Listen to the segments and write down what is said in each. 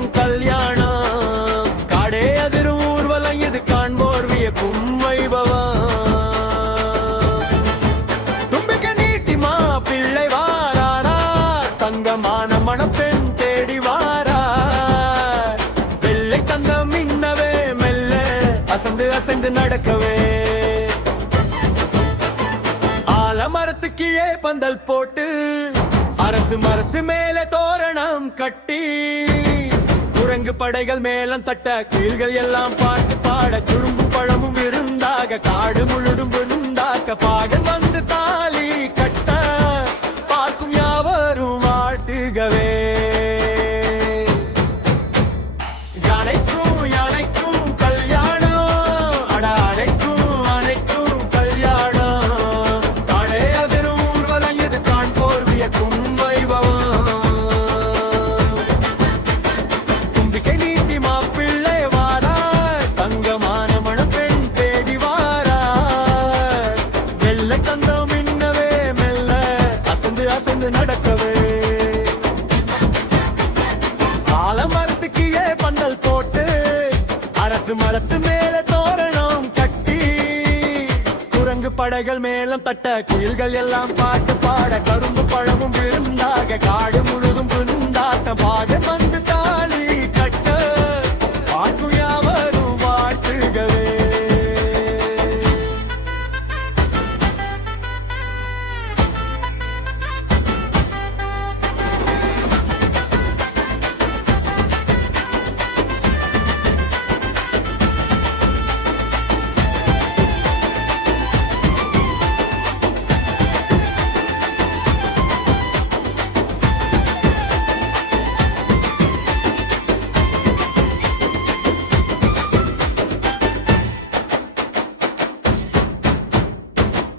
அனைவருக்கும் கல்யாணம். காடே அதிரும் ஊர்வலம் இது காண்போர் வியக்கும் வைபவம். தும்பிக்கை நீட்டி மாப்பிள்ளை வாரார், தங்கமான மணப்பெண் தேடி வாரார். வெள்ளை தங்கம் இன்னவே மெல்ல அசந்து அசைந்து நடக்கவே. ஆலமரத்து கீழே பந்தல் போட்டு அரசு மரத்து மேலே தோரணம் கட்டி குரங்கு படைகள் மேலம் தட்ட கீழ்கள் எல்லாம் பாட்டு பாட குறும்பும் பழமும் விருந்தாக காடு முழுடும் விருந்தாக்க பாகன் வந்து தாலி கட்ட பார்க்கும் யாவரும் வாழ்த்துகவே. யானைக்கும் யானைக்கும் கல்யாணம், அட அனைக்கும் அனைக்கும் கல்யாணம். காடே அதிரும் ஊர்வலம் இது காண்போர் வியக்கும் வைபவம். தும்பிக்கை நீட்டி மாப்பிள்ளை வாரார், தங்கமான மணப்பெண் தேடி வாரார். வெள்ளை தந்தம் இன்னவே மெல்ல அசந்து அசந்து நடக்கவே. ஆலமரத்துக்கு பந்தல் போட்டு அரசு மரத்து மேல தோரணம் கட்டி குரங்கு படைகள் மேலம் தட்ட குயில்கள் எல்லாம் பாட்டு பாட கரும்பு பழமும் விருந்தாக காடு முழுதும் விருந்தாட்டம் பாக வந்து தாலி கட்ட பார்க்கும் யாவரும் வாழ்த்துகவே.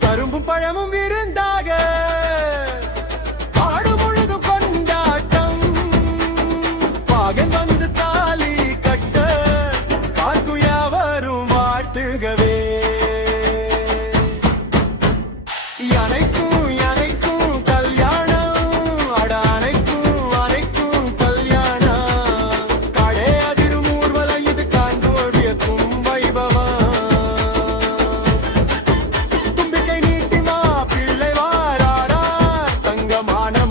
கரும்பும் பழமும் விருந்தாக காடு முழுதும் கொண்டாட்டம் பாகன் வந்து தாலி கட்ட பார்க்கும் யாவரும் வாழ்த்துகவே. அனைக்கும் அனைக்கும் கல்யாணம், அட அனைக்கும் அனைக்கும் கல்யாணம். காடே அதிரும் ஊர்வலம் இது காண்போர் வியக்கும் வைபவம்.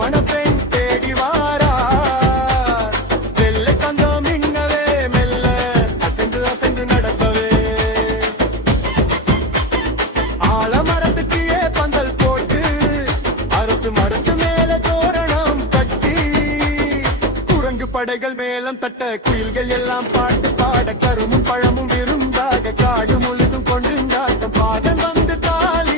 மணப்பெண் தேடி வாரார், வெள்ளை தங்கம் இன்னவே மெல்ல அசைந்து அசைந்து நடக்கவே. ஆலமரத்துக்கு பந்தல் போட்டு அரசு மரத்து மேல தோரணம் கட்டி குரங்கு படைகள் மேலம் தட்ட குயில்கள் எல்லாம் பாட்டு பாட கரும்பும் பழமும் விருந்தாக காடு முழுதும் கொண்டு பாகன் வந்து தாலி